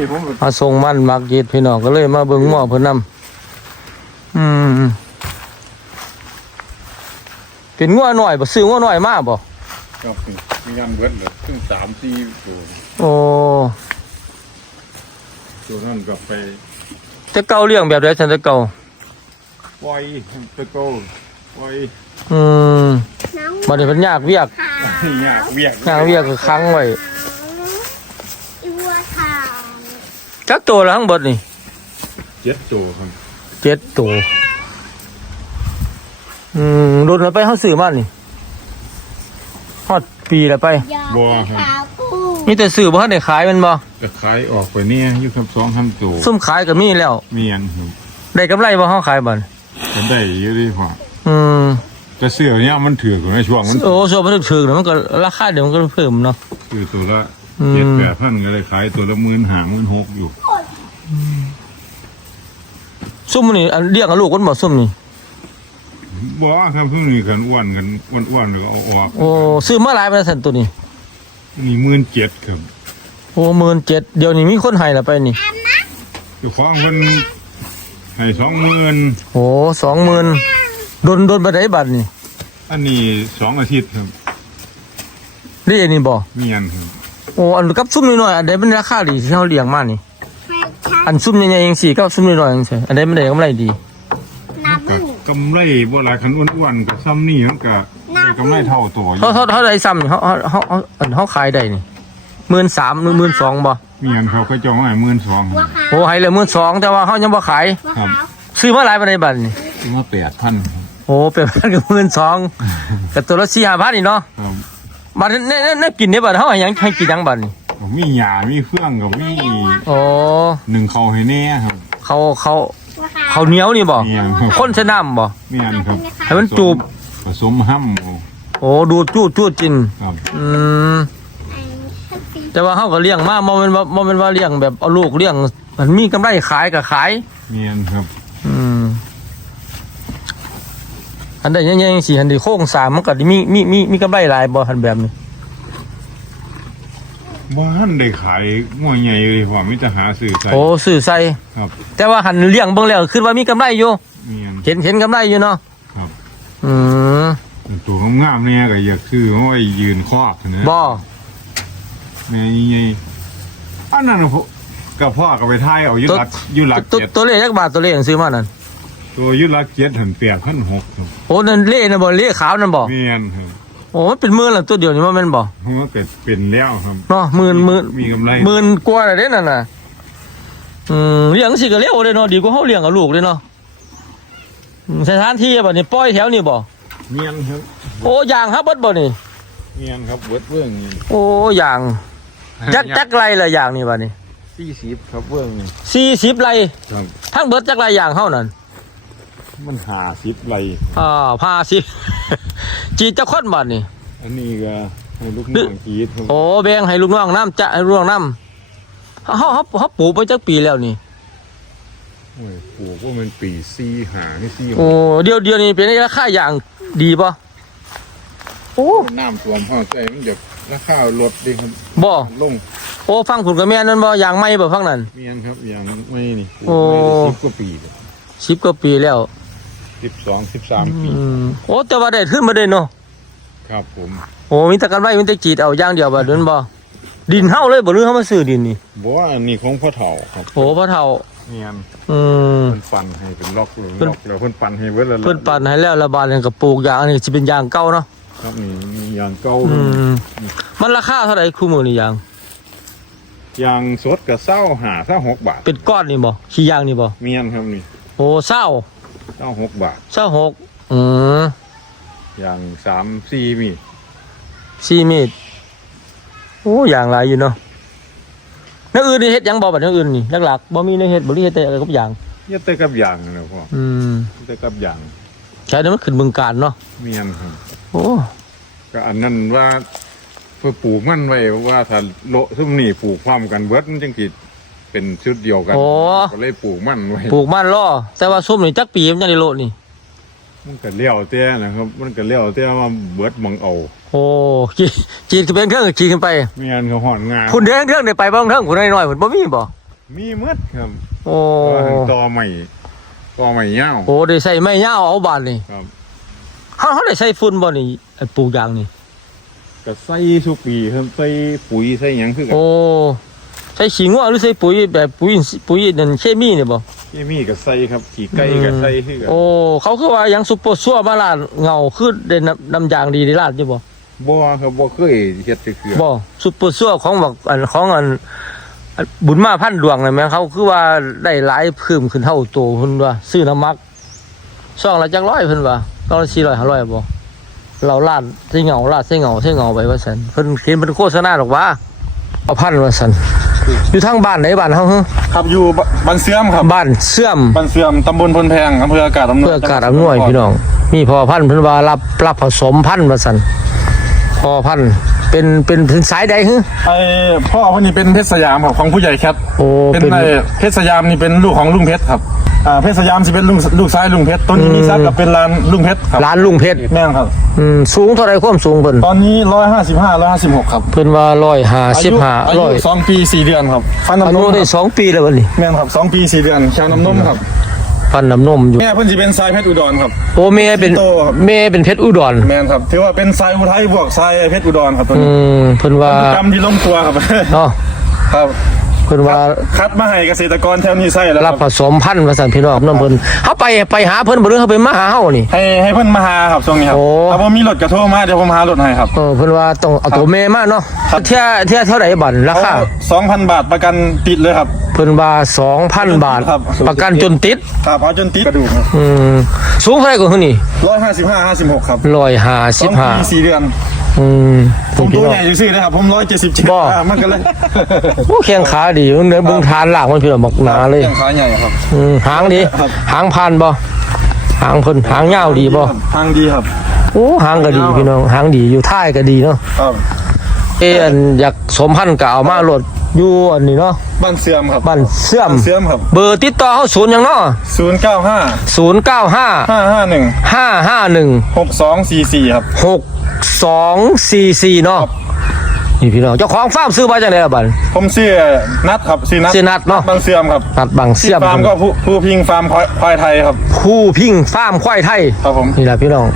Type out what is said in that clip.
นี่ผมมาส่งมันมักยีดพี่น้องก็เลยมาเบิ่งหม้อเพิ่นนำอืมเป็นงัวหน่อยบ่ซื้องัวหน่อยมาบ่ครับมีงานเบิดเลยถึงสามสี่ตัวโอ้ตัวนั้นก็ไปแต่เก่าเลี้ยงแบบใดซั่นแต่เก่าปล่อยตะโกปล่อยอืมน้องบัดนี้เพิ่นยากเวียกขาวเนี่ยเวียกยากเวียกก็ค้างไว้อีวัวขาว จักตัวละทั้งเบิดนี่เจ็ดตัวครับเจ็ดตัวอืมรถแล้วไปเฮาซื้อมานี่ฮอดปีแล้วไปยอดขาวกูมีแต่ซื้อบ่ทันได้ขายแมันบ่จะขายออกไปเนี่ยอยู่ครับสองพันตัวซุ่มขายก็มีแล้ว เมียนครับได้กำไรบ่เฮาขายบัดก็ได้เยอะดีพออืมแต่เสื้อเนี่ยมันถือกว่าในช่วงมันโอ้โซมันถึกๆแล้วมันก็ราคาเดี๋ยวมันก็เพิ่มเนาะคือตัวละอืม เจ็ดแปดพันก็เลยขายตัวละหมื่นห้าหมื่นหกอยู่ ซุ่มนี่อันเลี้ยงกับลูกมันบ่ซุ่มนี่บ่ครับเพิ่งนี่กันอ้วนกันอ้วนๆแล้วก็เอาออก โอ้ซื้อมาหลายปานซั่นตัวนี้ นี่หมื่นเจ็ดครับโอ้17,000เดี๋ยวนี้มีคนให้ละไปนี่ เจ้าของเพิ่นให้สองหมื่นโอ้20,000โดนโดนบ่ได้บัดนี่อันนี้สองอาทิตย์ครับได้อันนี้บ่เมียนครับ โอ้อันกับซุ่มน้อยๆอันใดมันราคาดีที่เฮาเลี้ยงมานี่แฟชั่นอันซุ่มใหญ่ๆจังซี่กับซุ่มน้อยๆจังซี่อันใดมันได้กำไรดี นาก็บึ้งกำไรบ่หลายคันอ้วนๆก็ซ้ำนี่มันก็ได้กำไรเท่าตัวอยู่เฮาเฮาเฮาได้ซ้ำนี่เฮาเฮาเฮาเฮาอันเฮาขายได้นี่13,000หรือ12,000บ่เมียนเขาก็จองให้หมื่นสองวัวขาวโอ้ให้เลย12,000แต่ว่าเฮายังบ่ขายวัวขาวซื้อมาหลายปานใดบัดนี่มาแปดพันโอ้เป็นพันกับหมื่นสองกับตัวละสี่ห้าพันนี่เนาะครับ บัดนี้นี่นี่กินเนี่ยบัดเฮาให้หยังให้กินหยังบัดนี่ก็มีหญ้ามีเฟื่องก็มีโอ้หนึ่งเขาให้แน่ครับเขาเขาวัวขาวเขาวเหนียวนี่บ่เมียนครับคนใส่น้ำบ่เมียนครับให้มันจูบ ผสมห้ำโอ้ดูดจูดจูดกิน ครับอืมไอ้ชักซีแต่ว่าเฮาก็เลี้ยงมาบ่แม่นว่าบ่แม่นว่าเลี้ยงแบบเอาลูกเลี้ยง มันมีกำไรขายก็ขาย เมียนครับ อืม อันใดใหญ่ๆจังซี่อันใดโครงสร้างมันก็มีมีมีมีกำไรหลายบ่คันแบบนี้บ้านได้ขายง่วยใหญ่เลยว่ามิจะหาสื่อใส่โอ้ซื้อใส่ครับแต่ว่าหันเลี้ยงเบิ่งแล้วคิดว่ามีกำไรอยู่เมียนเห็นเห็นกำไรอยู่เนาะครับอืมตัวงามๆเนี่ยก็อยากซื้อเพราะว่ายืนครอบนะบ่แม่ใหญ่อันนั้นน่ะพวกกับพ่อกับไปทายเอายุลักยุลักตัวเจ็ดตัวเลขจักบาทตัวเลขซื้อมานั่น ตัวยุลักเจ็ดหันเปียกพันหกครับโอ้นั่นเลขนั่นบ่เลขขาวนั่นบ่เมียนครับโอ้มันเป็นหมื่นละตัวเดียวนี่ว่าแม่นบ่เพราะว่าเกิดเป็นแล้วครับเนาะหมื่นหมื่นมีกำไรหมื่นกว่าแล้วเด้นั่นน่ะอืมเลี้ยงสิก็เร็วเลยเนาะดีกว่าเฮาเลี้ยงกับลูกเลยเนาะอืมสถานที่บัดนี้ปล่อยแถวนี่บ่เมียนครับโอ้ยางฮับเบิดบ่นี่ เมียนครับเวิร์ดเบื้องนี่โอ้ยางจักจักไรละยางนี่บัดนี้สี่สิบครับเบื้องนี่40ไรครับทั้งเบิดจักไรยางเฮานั่น มันหาสิบไรอ่าพาสิ จีดจักคนบัดนี่ อันนี้ก็ให้ลูกน้องกีดครับโอ้แบ่งให้ลูกน้องน้ำจะให้ลูกน้องน้ำเขาเขาเขาปลูกไปจักปีแล้วนี่โอ้ยปลูกว่ามันปีสี่หานี่สี่หโอ้กเดียวเดียวนี่เป็นราคาอย่างดีป่ะโอ้น้ำท่วมห้องใจมันจะราคาลดดีครับบ่ลงโอ้ฟังผุนกับแม่นั่นบ่อย่างไม่บ่ฟังนั่นเมียนครับอย่างไม่นี่ปลูกโอ้ไม่ได้สิบกว่าปีเลยสิบกว่าปีแล้ว สิบสองสิบสามปี อืมโอ้แต่ว่าได้ขึ้นมาได้เนาะครับผมโอ้มีแต่กันไว้มีแต่จีดเอาอย่างเดียวบ่เดินบ่ดินเฮาเลยบ่หรือเฮามาซื้อดินนี่บอกว่าอันนี้ของพ่อเฒ่าครับโอ้พ่อเฒ่าเมียนอืม เพิ่นปั่นให้เป็นล็อกเลยเพิ่น ล็อกแล้วเพิ่นปั่นให้เวิร์ดแล้วเพิ่นปั่นให้แล้วระบาดนี่ก็ปลูกอย่างอันนี้สิเป็นยางเก่าเนาะครับนี่มีอย่างเก่าอืมมันราคาเท่าไหร่คู่มือนี่ยางอย่างสดกับเศร้าหาเศร้าหกบาทเป็นก้อนนี่บ่ขี้ยางนี่บ่เมียนครับนี่โอ้เศร้า เศร้าหกบาทเศร้าหกอืมอย่างสามสี่มีสี่มีดโอ้อย่างหลายอยู่เนาะนักอื่นนี่เฮ็ดหยังบ่บัดนักอื่นนี่หลักๆบ่มีในเฮ็ดบ่ได้เฮ็ดแต่อะไรกับอย่าง เยอะแต่กับอย่างนะพ่ออืมเยอะแต่กับอย่างใช้นั้นมันขึ้นบึงการเนาะเมียนครับโอ้ก็อันนั้นว่าเพื่อปลูกมันไว้ว่าถ้าโละซุ่มนี่ปลูกความกันเบิดมันจังสิ เป็นชุดเดียวกันโอ้ ก็เลยปลูกมันไว้ปลูกมันล่อแต่ว่าส้มนี่จักปีมันยังได้โลดนี่ มันก็เลี้ยวเต้นะครับ มันก็เลี้ยวเต้ว่าเบิดหมองเอาโอ้จีจีดขึ้นไปเครื่องจีดขึ้นไปเมียนเขาห่อนงานคุณเด้งเครื่องได้ไปบ้างเทิงคุณน้อยๆคุณบ่มีบ่มีหมดครับโอ้ว่าต่อใหม่ต่อใหม่ยาวโหได้ใส่ไม้ยาวเอาบานนี่ครับเฮาเฮาได้ใส่ฝุ่นบ่นี่ไอ้ปลูกยางนี่ ก็ใส่ทุกปีครับใส่ปุ๋ยใส่หยังคือกันโอ้ใส่ขี้งัวหรือใส่ปุ๋ยแบบปุ๋ยปุ๋ยนั่นเคมีนี่บ่เคมีก็ใส่ครับขี่ไก่ก็ใส่คือกันโอ้เขาคือว่าหยังซุปเปอร์ซัวมาลาดเงาคือได้น้ำน้ำยางดีได้ลาดอยู่บ่บ่ครับบ่เคยเฮ็ดจักเทื่อบ่ซุปเปอร์ซัวของบักอันของอันอันบุญมาพันดวงนั่นแม่นเขาคือว่าได้หลายเพิ่มขึ้นเท่าโตเพิ่นว่าซื้อน้ำมักซองละจักร้อยเพิ่นว่าซองละ400 500บ่เราลาดใส่เงาลาดใส่เงาใส่เงาไปว่าซั่นเพิ่นเห็นเป็นโฆษณาดอกว่าเอาพันว่าซั่น อยู่ทางบ้านไหนบ้านเฮาฮะครับอยู่บบ้านเสื่อมครับบ้านเสื่อมบ้านเสื่อมตำบลพลแพงอำเภออากาศอำนวยเพื่อการอำนวยพี่น้อง มีพอพันธุ์เพิ่นว่ารับรับผสมพันธุ์มาสั่นพอพันธุ์เป็นเป็นเป็นสายใดฮึไอพ่อคนนี้เป็นเพชรสยามครับของผู้ใหญ่แคทโอ้เป็นเป็นไอเพชรสยามนี่เป็นลูกของลุงเพชรครับ อ่าเพชรสยามสิเป็นลุงลูกชายลุงเพชรต้นนี้มีซักกับเป็นลานลุงเพชรครับร้านลุงเพชรแม่งครับ อืมสูงเท่าไรความสูงเพิ่นตอนนี้ร้อยห้าสิบห้าร้อยห้าสิบหกครับเพิ่นว่าร้อยห้าสิบห้าอาร้ยุอยสองปีสี่เดือนครับฟันอาน้ำนยุมได้ครับสองปีแล้วบัดนี้แม่งครับสองปีสี่เดือนชาวน้ำนมครับฟันน้ำนมอยู่แม่เพิ่นสิเป็นทรายเพชรอุดรครับโอ้แม่เป็นโตครับแม่เป็นเพชรอุดรแม่นครับถือว่าเป็นทรายอุทัยบวกทรายเพชรอุดรครับตัวอืนี้มเพิ่นว่าจำที่ลงตัวครับเนาะครับเพิ่นว่าคัดมาให้เกษตรกรแถวนี้ใส่แล้วครัรับบผสมพันธุ์มาสั่นพี่น้องน้ำเพิ่นเฮาไปไปหาเพิ่นบ่หรือเฮาไปมาหาเฮานี่ให้ให้เพิ่นมาหาครับช่วงนี้ครับโอ้ถ้าผมมีรถกระโทรมาเดี๋ยวผมหารถให้ครับเออเพิ่นว่าต้องเอาตัวแม่มาเนาะครับเที่ยเที่ยเท่าไหร่บัดราคาสองพันบาทประกันติดเลยครับเพิ่นว่า2,000 บาทครับประกันจนติดครับเอาจนติดกระดูกอืมสูงเท่าไหร่กว่าคนนี่ร้อยห้าสิบห้าห้าสิบหกครับร้อยห้าสสิอบงห้าปีสี่เดือน อืมผมตัวใหญ่อยู่สินะครับผมร้อยเจ็ดสิบเจ็ดบ่ มันก็เลยโอ้แข้งขาดีเนื้อเบึงทานหลากมันพี่น้องบอกหนาเลยแข้งขาใหญ่ครับ อืมหางดี ครับ หางพันบ่หางเพิ่นหางยาวดีบ่ทางดีครับโอ้หางก็ดีพี่น้องหางดีอยู่ท้ายก็ดีเนาะครับเอยอันอยากสมพันธุ์ก็เอามาโหลดอยู่อันนี้เนาะบ้านเสื่อมครับบ้านเสื่อมเสื่อมครับเบอร์ติดต่อเฮาศูนย์หยังเนาะศูนย์เก้าห้า095 ห้าห้าหนึ่ง551 หกสองสี่สี่ครับ 6244เนาะนี่พี่น้องเจ้าของฟาร์มซื้อมาจากไหนล่ะบัดผมชื่อนัทครับชื่อนัทชื่อนัทเนาะบ้านเสื่อมครับตัดบังที่เสียมฟาร์มก็ผู้ผู้พิงฟาร์มควายควายไทยครับ คู่พิงฟาร์มควายไทย ครับผม นี่แหละพี่น้อง